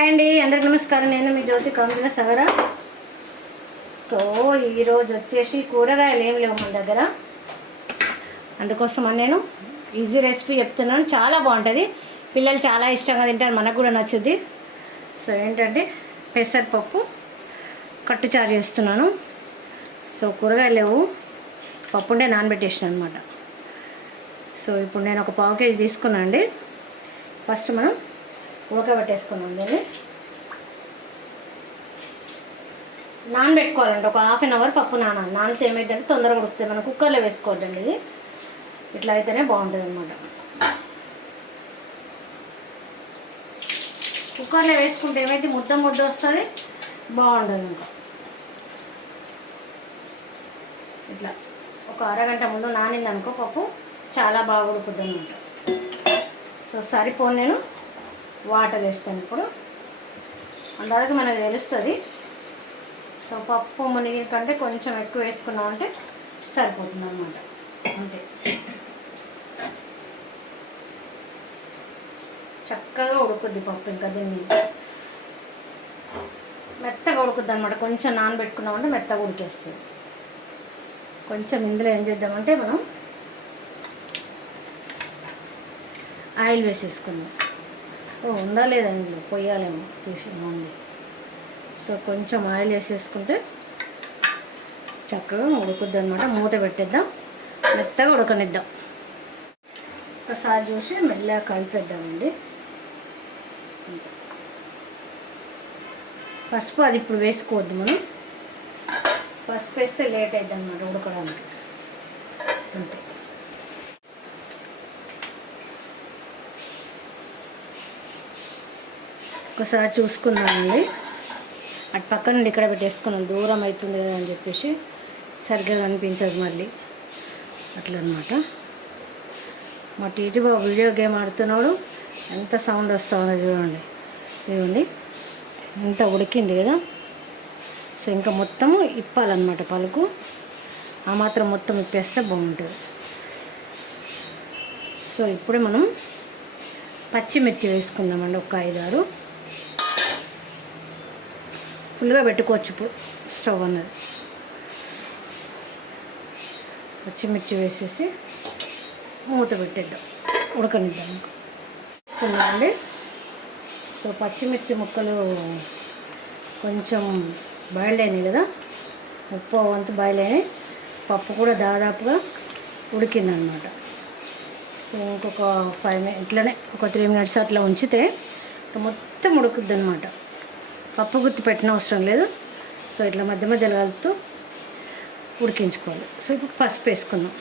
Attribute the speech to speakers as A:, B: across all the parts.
A: Hi అండి అందరికి నమస్కారం. నేను మీ జ్యోతి కౌన్సిల సగర. సో ఈరోజు వచ్చేసి కూరగాయలు ఏం లేవు మన దగ్గర. అందుకోసం నేను ఈజీ రెసిపీ చెప్తున్నాను. చాలా బాగుంటుంది. పిల్లలు చాలా ఇష్టంగా తింటారు మనకు కూడా నచ్చుద్ది. సో ఏంటంటే పెసరపప్పు కట్టుచారు చేస్తున్నాను. సో కూరగాయలు లేవు. పప్పు ఉంటే నానబెట్టేసిన అనమాట సో ఇప్పుడు నేను ఒక పావు కేజీ తీసుకున్నాను అండి. ఫస్ట్ మనం ఉడకబెట్టేసుకున్నాం దీన్ని. నానబెట్టుకోవాలండి ఒక హాఫ్ అన్ అవర్ పప్పు నాన నానితే ఏమైందంటే తొందరగా ఉడుకుతుంది మనం కుక్కర్లో వేసుకోవద్దండి ఇది. ఇట్లా అయితేనే బాగుంటుంది అనమాట కుక్కర్లో వేసుకుంటే ఏమైతే ముద్ద ముద్ద వస్తుంది బాగుంటుంది ఇంకా. ఇట్లా ఒక అరగంట ముందు నానింది అనుకో పప్పు చాలా బాగా ఉడుకుద్ది అనమాట సో సరిపోను నేను. వాటర్ వేస్తాను ఇప్పుడు. అందరికి మనకు తెలుస్తుంది. సో పప్పు మునిగి కంటే కొంచెం ఎక్కువ వేసుకున్నామంటే సరిపోతుంది అనమాట అంతే. చక్కగా ఉడుకుద్ది పప్పు ఇంకా దీన్ని. మెత్తగా ఉడుకుద్ది అనమాట కొంచెం నానబెట్టుకున్నామంటే మెత్తగా ఉడికేస్తుంది. కొంచెం ఇందులో ఏం చేద్దామంటే మనం ఆయిల్ వేసేసుకుందాం. ఓ ఉందా లేదా ఇందులో పొయ్యాలేమో తీసి ఉంది సో కొంచెం ఆయిల్ వేసేసుకుంటే చక్కగా ఉడుకుద్ది అనమాట మూత పెట్టేద్దాం. మెత్తగా ఉడకనిద్దాం. ఒకసారి చూసి మెల్లగా కలిపేద్దామండి. పసుపు అది ఇప్పుడు వేసుకోవద్దు మనం. పసుపు వేస్తే లేట్ అవుతుంది అన్నమాట ఉడకడానికి. అంతే. ఒకసారి చూసుకున్నానండి అటు పక్క నుండి ఇక్కడ పెట్టేసుకున్నాం. దూరం అవుతుంది కదా అని చెప్పేసి సరిగ్గా కనిపించదు మళ్ళీ. అట్లా అనమాట మా టీటీ బాబు వీడియో గేమ్ ఆడుతున్నాడు. ఎంత సౌండ్ వస్తుందో చూడండి. ఇదిగోండి. ఇంత ఉడికింది కదా. సో ఇంకా మొత్తము ఇప్పాలన్నమాట పలుకు. ఆ మాత్రం మొత్తం ఇప్పేస్తే బాగుంటుంది. సో ఇప్పుడే మనం పచ్చిమిర్చి వేసుకుందామండి. ఒక ఐదారు. ఫుల్గా పెట్టుకోవచ్చు ఇప్పుడు స్టవ్ అన్నది. పచ్చిమిర్చి వేసేసి మూత పెట్టేద్దాం. ఉడకనిద్దాం. వేసుకుందామండి సో పచ్చిమిర్చి ముక్కలు కొంచెం బాయిల్ అయినాయి కదా? ఉప్పు వంతు బాయిల్ అయినాయి. పప్పు కూడా దాదాపుగా ఉడికిందనమాట. సో ఇంకొక ఫైవ్ మినిట్ ఇట్లనే ఒక త్రీ మినిట్స్ అట్లా ఉంచితే మొత్తం ఉడుకుద్ది అనమాట పప్పు గుత్తి పెట్టిన అవసరం లేదు. సో ఇట్లా మధ్య మధ్యలో కలుపుతూ ఉడికించుకోవాలి. సో ఇప్పుడు పసుపు వేసుకుందాం.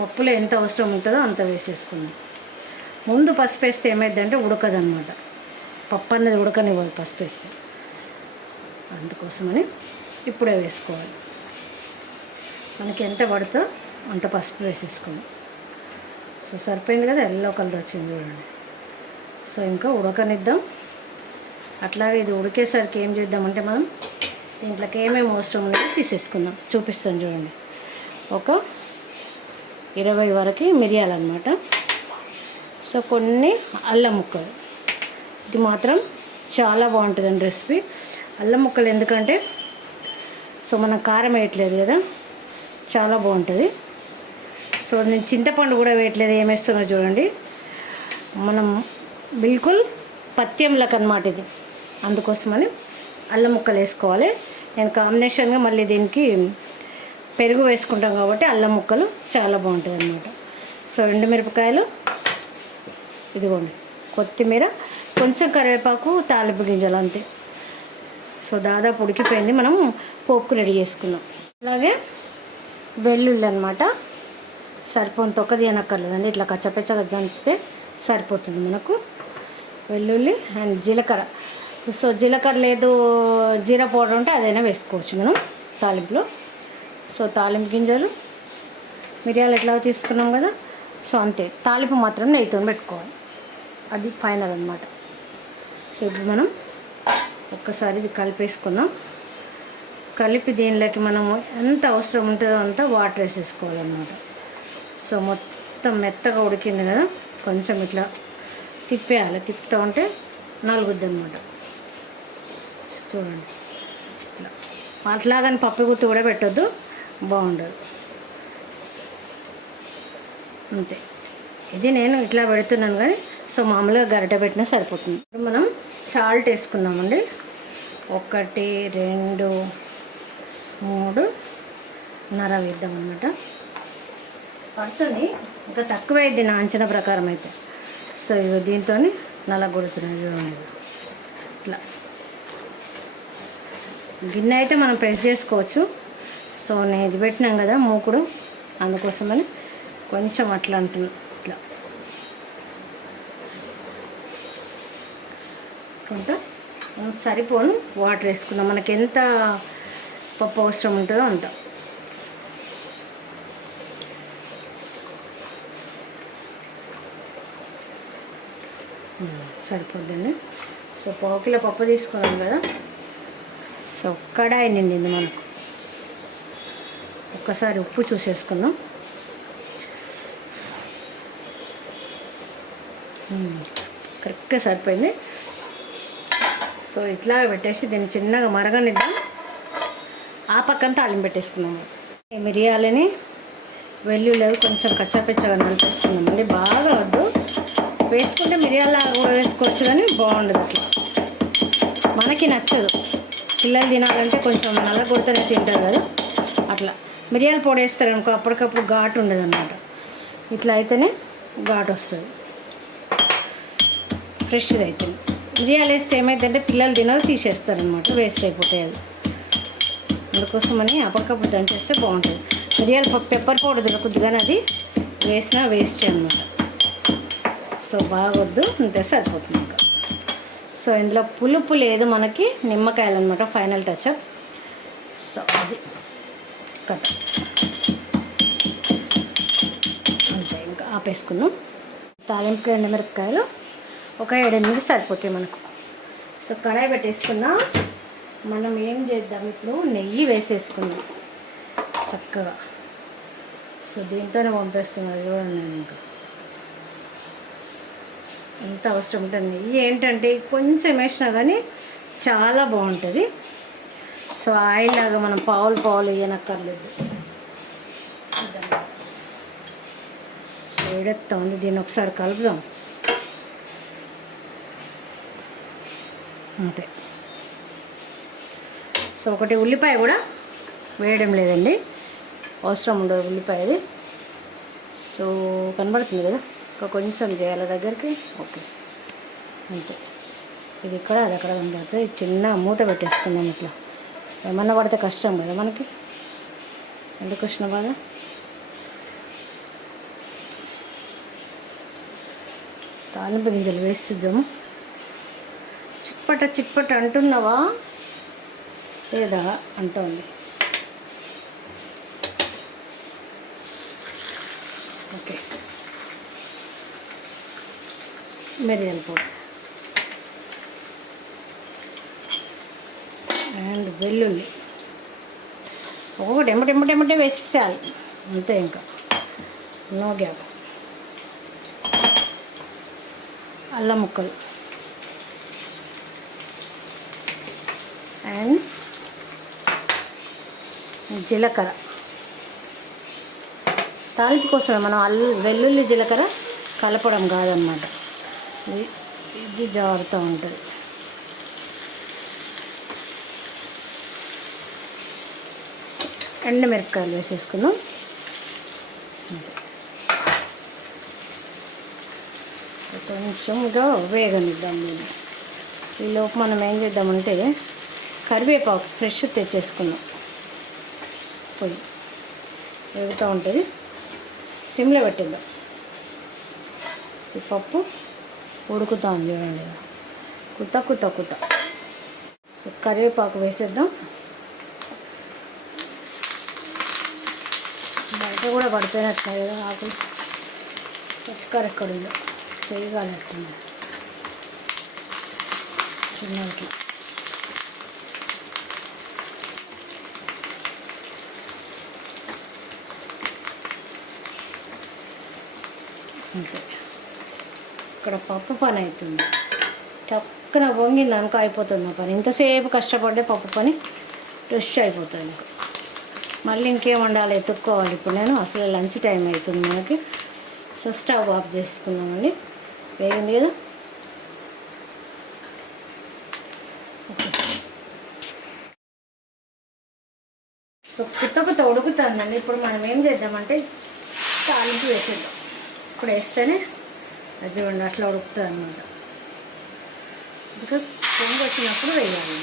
A: పప్పులో ఎంత అవసరం ఉంటుందో అంత వేసేసుకుందాం. ముందు పసుపు వేస్తే ఏమైందంటే ఉడకదనమాట పప్పు అనేది ఉడకనివ్వాలి పసుపు వేస్తే. అందుకోసమని ఇప్పుడే వేసుకోవాలి. మనకి ఎంత పడుతో అంత పసుపు వేసేసుకుందాం సో సరిపోయింది కదా? ఎల్లో కలర్ వచ్చింది చూడండి. సో ఇంకా ఉడకనిద్దాం. అట్లాగే ఇది ఉడికేసరికి ఏం చేద్దామంటే మనం దీంట్లోకి ఏమేమి అవసరం ఉన్నది తీసేసుకుందాం. చూపిస్తాను చూడండి. ఒక ఇరవై వరకు మిరియాలన్నమాట సో కొన్ని అల్లం ముక్కలు. ఇది మాత్రం చాలా బాగుంటుందండి రెసిపీ. అల్లం ముక్కలు ఎందుకంటే సో మనం కారం వేయట్లేదు కదా చాలా బాగుంటుంది. సో నేను చింతపండు కూడా వేయట్లేదు ఏమేస్తున్నా చూడండి. మనం బిల్కుల్ పత్యంలకు అనమాట ఇది. అందుకోసమని అల్లం ముక్కలు వేసుకోవాలి. నేను కాంబినేషన్గా మళ్ళీ దీనికి పెరుగు వేసుకుంటాం కాబట్టి అల్లం ముక్కలు చాలా బాగుంటుంది అనమాట సో ఎండుమిరపకాయలు ఇదిగోండి. కొత్తిమీర కొంచెం కరివేపాకు తాలింపు గింజలు అంతే. సో దాదాపు ఉడికిపోయింది. మనం పోపుకు రెడీ చేసుకున్నాం అలాగే వెల్లుల్లి అనమాట సరిపోని తొక్క తీయనక్కర్లేదండి. ఇట్లా కచ్చపచ్చగా దంచితే సరిపోతుంది మనకు. వెల్లుల్లి అండ్ జీలకర్ర. సో జీలకర్ర లేదు జీరా పౌడర్ ఉంటే అదైనా వేసుకోవచ్చు మనం తాలింపులో. సో తాలింపు గింజలు మిరియాలు ఎట్లా తీసుకున్నాం కదా సో అంతే. తాలింపు మాత్రం నెయ్యితో పెట్టుకోవాలి. అది ఫైనల్ అనమాట సో ఇప్పుడు మనం ఒక్కసారి ఇది కలిపేసుకున్నాం. కలిపి దీనిలోకి మనము ఎంత అవసరం ఉంటుందో అంత వాటర్ వేసేసుకోవాలన్నమాట. సో మొత్తం మెత్తగా ఉడికింది కదా కొంచెం ఇట్లా తిప్పేయాలి. తిప్పుతూ ఉంటే నలుగుద్ది అనమాట చూడండి. అట్లాగని పప్పు గుర్తు కూడా పెట్టొద్దు. బాగుండదు. అంతే. ఇది నేను ఇట్లా పెడుతున్నాను కానీ సో మామూలుగా గరిటె పెట్టినా సరిపోతుంది. ఇప్పుడు మనం సాల్ట్ వేసుకుందామండి. ఒకటి రెండు మూడు నర వేద్దాం అనమాట పడుతుంది. ఇంకా తక్కువ అయింది నా అంచనా ప్రకారం అయితే. సో ఇవి దీంతో నల్ల కొడుతున్నాయి చూడండి. ఇట్లా గిన్నె అయితే మనం ప్రెస్ చేసుకోవచ్చు. సో నేను ఇది పెట్టినాం కదా మూకుడు. అందుకోసమని కొంచెం అట్లా అంటున్నా. ఇట్లా. అనుకుంటా సరిపోను వాటర్ వేసుకుందాం. మనకి ఎంత పప్పు అవసరం ఉంటుందో అంత. సరిపోద్దండి. సో పావు కిలో పప్పు తీసుకున్నాం కదా. సో కడాయి నిండింది మనకు. ఒక్కసారి ఉప్పు చూసేసుకుందాం. కరెక్ట్గా సరిపోయింది. సో ఇట్లా పెట్టేసి దీన్ని చిన్నగా మరగనిద్దాం. ఆ పక్కన తాళింపు పెట్టేసుకున్నాము మిరియాలని వెల్లుల్లి కొంచెం కచ్చాపెచ్చగా నలిపేసుకున్నాం మళ్ళీ బాగా వద్దు. వేసుకుంటే మిరియాల కూడా వేసుకోవచ్చు కానీ బాగుండదు అట్లా. మనకి నచ్చదు. పిల్లలు తినాలంటే కొంచెం నల్ల కొడితేనే తింటారు కదా. అట్లా. మిరియాల పొడి వేస్తారు అనుకో అప్పటికప్పుడు ఘాటు ఉండదు అనమాట ఇట్లా అయితేనే ఘాటు వస్తుంది. ఫ్రెష్ది అయితే. మిరియాలు వేస్తే ఏమైందంటే పిల్లలు తినరు తీసేస్తారనమాట వేస్ట్ అయిపోతాయి అది అందుకోసమని అప్పటికప్పుడు దంచేస్తే బాగుంటుంది. మిరియాల పెప్పర్ పౌడర్ దొరుకుద్ది కానీ అది వేసినా వేస్ట్ అనమాట సో బాగొద్దు అంతే సరిపోతుంది ఇంకా. సో ఇందులో పులుపు లేదు మనకి నిమ్మకాయలు అనమాట ఫైనల్ టచ్. సో అది. కట్. అంతే ఇంకా ఆపేసుకున్నాం తాలింపు ఎండుమిరపకాయలు ఒక ఏడెనిమిది సరిపోతాయి మనకు. సో కడాయి పెట్టేసుకున్నా మనం ఏం చేద్దాం ఇప్పుడు? నెయ్యి వేసేసుకుందాం. చక్కగా. సో దీంతోనే పంపిస్తున్నాను చూడండి నేను ఇంకా. ఎంత అవసరం ఉంటుంది? నెయ్యి ఏంటంటే కొంచెం వేసినా కానీ చాలా బాగుంటుంది. సో ఆయిల్ లాగా మనం పావులు పావులు వేయనక్కర్లేదు. వేడెత్తా ఉంది? దీన్ని ఒకసారి కలుపుదాం. అంతే. సో ఒకటి ఉల్లిపాయ కూడా వేయడం లేదండి. అవసరం ఉండదు ఉల్లిపాయది. సో కనబడుతుంది కదా? ఇంకా కొంచెం చేయాలి దగ్గరికి ఓకే. అంతే. ఇది ఇక్కడ అది అక్కడ కనబడుతుంది చిన్న మూట పెట్టేసుకుందాం ఇట్లా. ఏమన్నా పడితే కష్టం కదా మనకి? ఎందుకు వచ్చిన బాధ? తాలింపు గింజలు వేసిద్దాము చిట్పట చిట్పట అంటున్నావా? లేదా అంటోంది. ఓకే. మిరియాల పొడి. అండ్ వెల్లుల్లి. ఒకటి ఎమ్మటి ఎమ్మటి ఎమ్మటే వేసేయాలి. అంతే ఇంకా. No gap. అల్లం ముక్కలు. అండ్ జీలకర్ర. తాలింపు కోసమే మనం అల్లు వెల్లుల్లి జీలకర్ర కలపడం కాదనమాట ఇది జారుతూ ఉంటుంది. ఎండుమిరపకాయలు వేసేసుకున్నాం కొంచెంగా వేగనిద్దాం దీన్ని. ఈలోపు మనం ఏం చేద్దామంటే కరివేపాకు ఫ్రెష్ తెచ్చేసుకున్నాం పొయ్యి. వేగుతూ ఉంటుంది. సిమ్లో పెట్టిద్దాం. సో పప్పు. ఉడుకుతాం చూడండి. కుత్త కుత్త కుత్త సో కరివేపాకు వేసేద్దాం. బయట కూడా పడిపోయినట్టు కదా ఆకులు. చక్కర ఎక్కడ ఉందో చేయగలుగుతుంది చిన్న ఇట్లా ఇక్కడ పప్పు పని అవుతుంది చక్కన వంగింది అనుకో అయిపోతుంది నా పని. ఇంతసేపు కష్టపడ్డే పప్పు పని ఫ్రెష్ అయిపోతుంది. మళ్ళీ ఇంకేం వండాలి? ఎత్తుక్కోవాలి. ఇప్పుడు నేను అసలు లంచ్ టైం అవుతుంది మనకి. సో స్టవ్ ఆఫ్ చేసుకున్నామండి వేగింది కదా? సో కొత్త కుత్త ఉడుకుతుందండి. ఇప్పుడు మనం ఏం చేద్దామంటే తాలింపు వేసేద్దాం. ఇప్పుడు వేస్తేనే చూడండి అట్లా ఉడుకుతుంది అనమాట ఇంకా పొంగు వచ్చినప్పుడు వేయాలి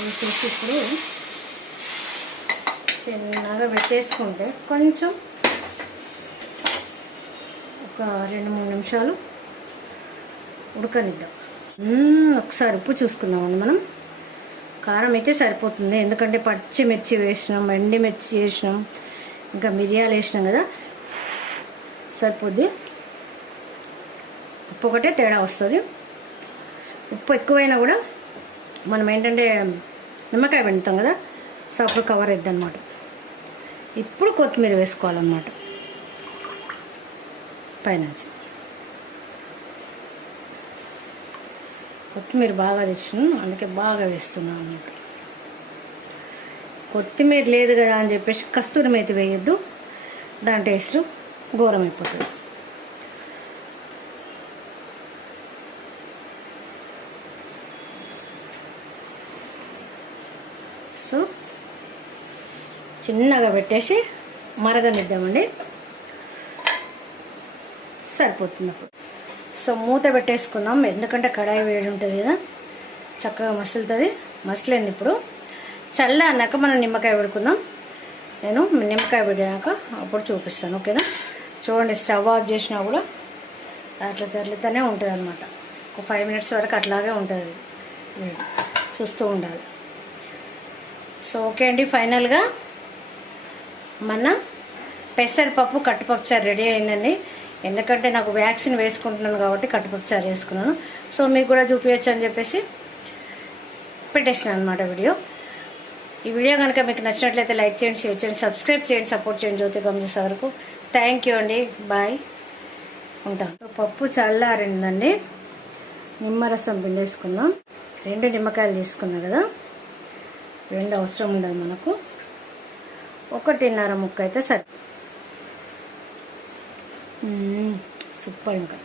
A: వేసేసి ఇప్పుడు చిన్నగా పెట్టేసుకుంటే కొంచెం ఒక రెండు మూడు నిమిషాలు ఉడకనిద్దాం. ఒకసారి ఉప్పు చూసుకుందామండి మనం. కారం అయితే సరిపోతుంది. ఎందుకంటే పచ్చిమిర్చి వేసినాం ఎండిమిర్చి వేసినాం ఇంకా మిరియాలు వేసినాం కదా. సరిపోద్ది. ఉప్పు ఒకటే తేడా వస్తుంది. ఉప్పు ఎక్కువైనా కూడా మనం ఏంటంటే నిమ్మకాయ పెడతాం కదా సో అప్పుడు కవర్ అవుద్ది అనమాట ఇప్పుడు కొత్తిమీర వేసుకోవాలన్నమాట. పైనుంచి. కొత్తిమీర బాగా తెచ్చినాను అందుకే బాగా వేస్తున్నాను అన్నమాట. కొత్తిమీర లేదు కదా అని చెప్పేసి కస్తూరి మేతి వేయొద్దు దాని టేస్ట్ ఘోరం అయిపోతుంది సో చిన్నగా పెట్టేసి మరగనిద్దామండి. సరిపోతుంది అప్పుడు. సో మూత పెట్టేసుకుందాం. ఎందుకంటే కడాయి వేడి ఉంటుంది కదా. చక్కగా మసులుతుంది. మసలేంది ఇప్పుడు. చల్ల అన్నాక మనం నిమ్మకాయ పెడుకుందాం నేను నిమ్మకాయ పెట్టాక అప్పుడు చూపిస్తాను ఓకేనా? చూడండి స్టవ్ ఆఫ్ చేసినా కూడా అట్లా తెరలుతూనే ఉంటుంది అనమాట ఒక ఫైవ్ మినిట్స్ వరకు అట్లాగే ఉంటుంది. చూస్తూ ఉండాలి. సో ఓకే అండి ఫైనల్గా మన పెసరపప్పు కట్టుపప్పుచారు రెడీ అయిందండి. ఎందుకంటే నాకు వ్యాక్సిన్ వేసుకుంటున్నాను కాబట్టి కట్టుపప్పుచారు వేసుకున్నాను. సో మీకు కూడా చూపించచ్చు అని చెప్పేసి పెట్టేసిన అనమాట వీడియో. ఈ వీడియో కనుక మీకు నచ్చినట్లయితే లైక్ చేయండి షేర్ చేయండి సబ్స్క్రైబ్ చేయండి సపోర్ట్ చేయండి జ్యోతి గమనించే వరకు. థ్యాంక్ యూ అండి. బాయ్ ఉంటాం. పప్పు చల్లారిందండి. నిమ్మరసం పిండేసుకుందాం. రెండు నిమ్మకాయలు తీసుకున్నా కదా. రెండు అవసరం ఉండదు మనకు. ఒకటిన్నర ముక్క అయితే సరి సూపర్ ఇంకా.